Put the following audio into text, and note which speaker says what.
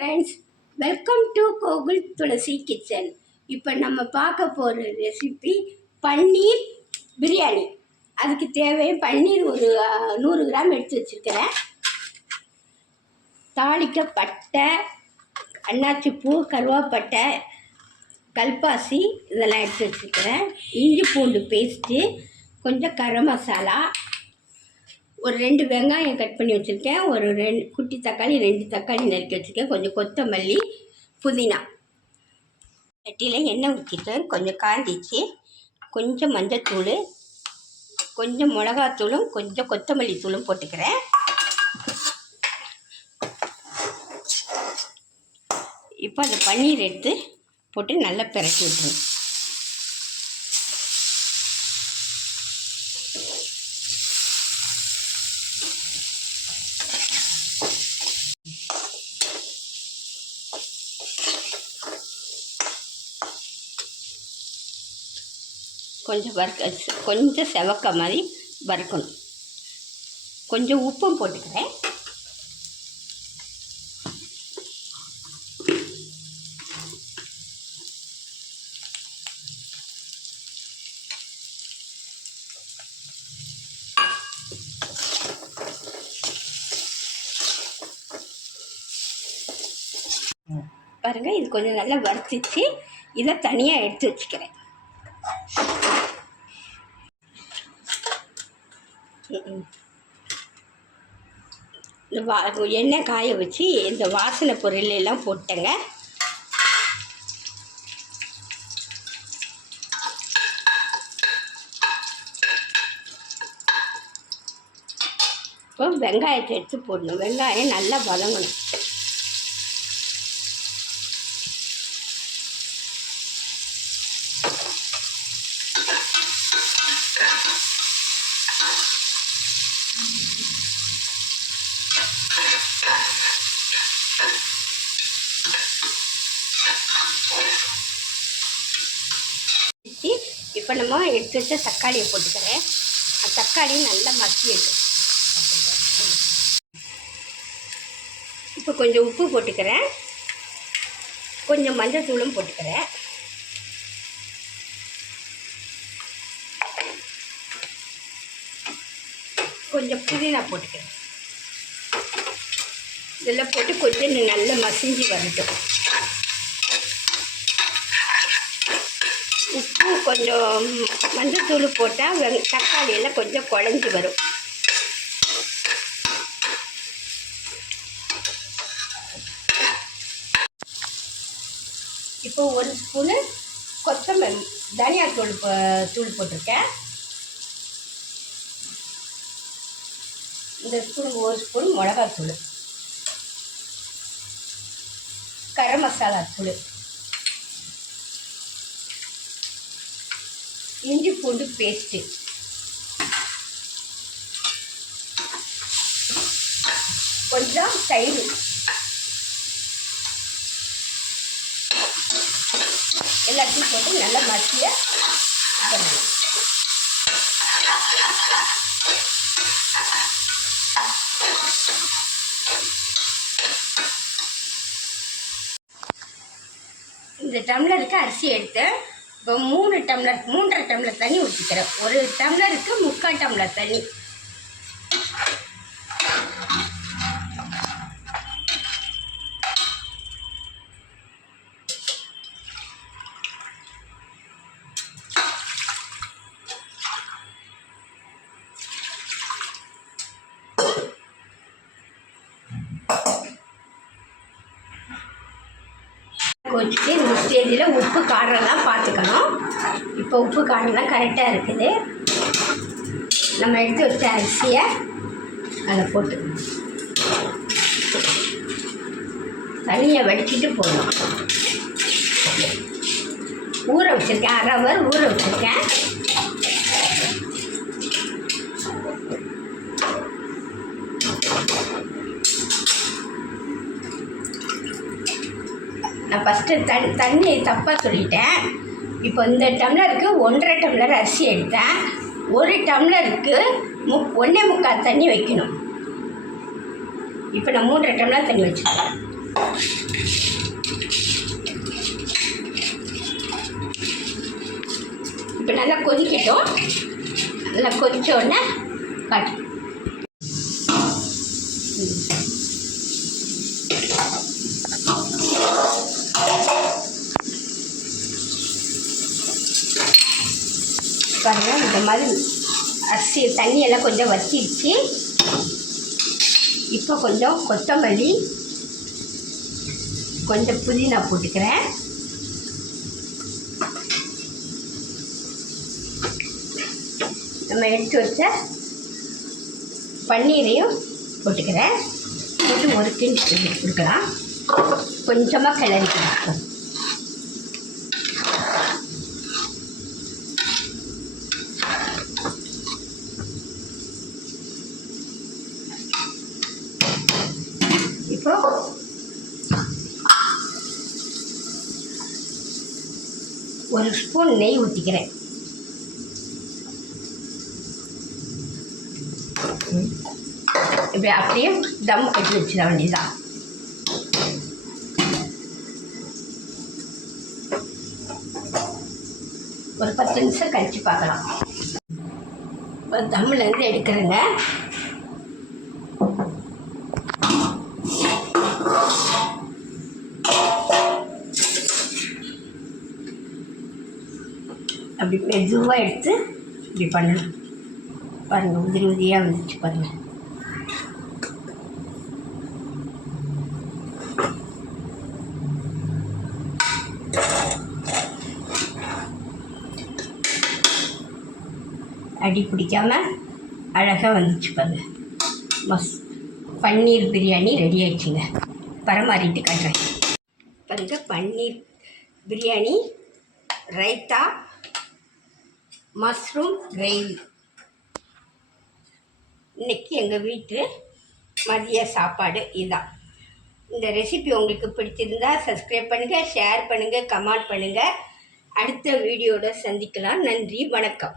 Speaker 1: Friends welcome to Gokul Tulasi kitchen இப்போ நம்ம பார்க்க போகிற ரெசிபி பன்னீர் பிரியாணி. அதுக்கு தேவை பன்னீர் ஒரு நூறு கிராம் எடுத்து வச்சுருக்கிறேன். தாளிக்க பட்டை அன்னாச்சி பூ கருவாப்பட்டை கல்பாசி இதெல்லாம் எடுத்து வச்சுருக்கிறேன். இஞ்சி பூண்டு பேஸ்ட்டு கொஞ்சம் கரம் மசாலா ஒரு ரெண்டு வெங்காயம் கட் பண்ணி வச்சுருக்கேன். ஒரு ரெண்டு குட்டி தக்காளி ரெண்டு தக்காளி நறுக்கி வச்சுருக்கேன். கொஞ்சம் கொத்தமல்லி புதினா. சட்டியில் எண்ணெய் ஊற்றிட்டேன் கொஞ்சம் காந்திச்சு கொஞ்சம் மஞ்சத்தூள் கொஞ்சம் மிளகாத்தூளும் கொஞ்சம் கொத்தமல்லி தூளும் போட்டுக்கிறேன். இப்போ அந்த பன்னீர் எடுத்து போட்டு நல்லா பிறக்கி விட்டுருங்க. கொஞ்சம் வறுக்க கொஞ்சம் செவக்க மாதிரி வறுக்கணும். கொஞ்சம் உப்பும் போட்டுக்கிறேன். பாருங்கள் இது கொஞ்சம் நல்லா வறுத்துச்சு. இதை தனியாக எடுத்து வச்சுக்கிறேன். வா எண்ணெய் காய வச்சு இந்த வாசனை பொருள் எல்லாம் போட்டேங்க. இப்போ வெங்காயத்தை எடுத்து போடணும். வெங்காயம் நல்லா வதங்கணும் வச்சு இப்போ நம்ம எடுத்து வச்ச தக்காளியை போட்டுக்கிறேன். அந்த தக்காளி நல்லா மசியது இப்போ கொஞ்சம் உப்பு போட்டுக்கிறேன். கொஞ்சம் மஞ்சள் தூளும் போட்டுக்கிறேன். கொஞ்சம் புதினா போட்டுக்கிறேன். இதெல்லாம் போட்டு கொஞ்சம் நல்லா மசிஞ்சு வரட்டும் உப்பு கொஞ்சம் மஞ்சத்தூள் போட்டால் வெங் தக்காளி எல்லாம் கொஞ்சம் குழஞ்சி வரும். இப்போ ஒரு ஸ்பூனு கொத்தமல்லி தனியா தூள் தூள் போட்டிருக்கேன். இந்த ஸ்பூனுக்கு ஒரு ஸ்பூன் மிளகாத்தூள். கரம் மசாலா தூள். இஞ்சி பூண்டு பேஸ்ட்டு கொஞ்சம் தயிர். எல்லாத்தையும் போட்டு நல்லா மசிய பண்ணணும் இந்த டம்ளருக்கு அரிசி எடுத்தேன். இப்போ மூணு டம்ளர் மூன்றரை டம்ளர் தண்ணி ஊற்றிக்கிறேன் ஒரு டம்ளருக்கு முக்கால் டம்ளர் தண்ணி. வச்சுட்டு இந்த ஸ்டேஜில் உப்பு காரம்லாம் பார்த்துக்கணும். இப்போ உப்பு காரம்லாம் கரெக்டாக இருக்குது. நம்ம எடுத்து வச்ச அரிசியை அதில் போட்டு. தண்ணியை வடிச்சிட்டு போடணும். ஊற வச்சுருக்கேன் அரை ஹவர் ஊற வச்சுருக்கேன் நான் ஃபஸ்ட்டு தண் தண்ணி தப்பாக சொல்லிட்டேன். இப்போ இந்த டம்ளருக்கு ஒன்றரை டம்ளர் அரிசி எடுத்தேன். ஒரு டம்ளருக்கு மு ஒன்றே முக்கால் தண்ணி வைக்கணும். இப்போ நான் மூன்றரை டம்ளர் தண்ணி வச்சுருக்கேன் இப்போ நல்லா கொதிக்கட்டும். நல்லா கொதித்த உடனே காட்டு. பாருங்கள் இந்த மாதிரி அரிசி தண்ணியெல்லாம் கொஞ்சம் வற்றிடுச்சு இப்போ கொஞ்சம் கொத்தமல்லி கொஞ்சம் புதினா போட்டுக்கிறேன். நம்ம எடுத்து வச்ச பன்னீரையும் போட்டுக்கிறேன். போட்டு ஒரு கிண்டு கொடுக்கலாம். கொஞ்சமாக கிளறி இப்போ ஒரு ஸ்பூன் நெய் ஊற்றிக்கிறேன் இப்படி அப்படியே தம் கட்டி வச்சிட வேண்டியதான் ஒரு பத்து நிமிஷம் கழிச்சு பார்க்கலாம். ஒரு தம்முலேருந்து எடுக்கிறேங்க. அப்படி மெதுவாக எடுத்து இப்படி பண்ணணும். பாருங்கள் உதிரி உதிரியாக வந்துச்சு பாருங்கள் அடி பிடிக்காமல் அழகாக வந்துச்சு பாருங்க. மஸ் பன்னீர் பிரியாணி ரெடி ஆயிடுச்சுங்க. பரமாறிட்டு காட்டுறேன். பாருங்க பன்னீர் பிரியாணி ரைத்தா மஷ்ரூம் கிரேவி. இன்னைக்கு எங்கள் வீட்டு மதிய சாப்பாடு இதுதான் இந்த ரெசிபி உங்களுக்கு பிடிச்சிருந்தா சப்ஸ்கிரைப் பண்ணுங்கள் ஷேர் பண்ணுங்கள் கமெண்ட் பண்ணுங்கள் அடுத்த வீடியோட சந்திக்கலாம். நன்றி வணக்கம்.